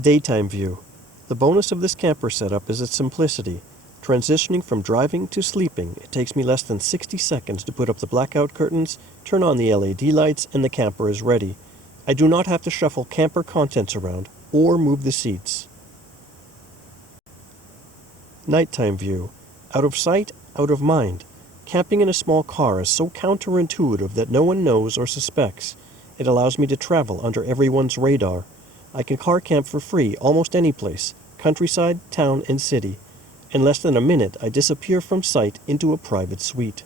Daytime view. The bonus of this camper setup is its simplicity. Transitioning from driving to sleeping, it takes me less than 60 seconds to put up the blackout curtains, turn on the LED lights, and the camper is ready. I do not have to shuffle camper contents around or move the seats. Nighttime view. Out of sight, out of mind. Camping in a small car is so counterintuitive that no one knows or suspects. It allows me to travel under everyone's radar. I can car camp for free almost any place, countryside, town, and city. In less than a minute, I disappear from sight into a private suite.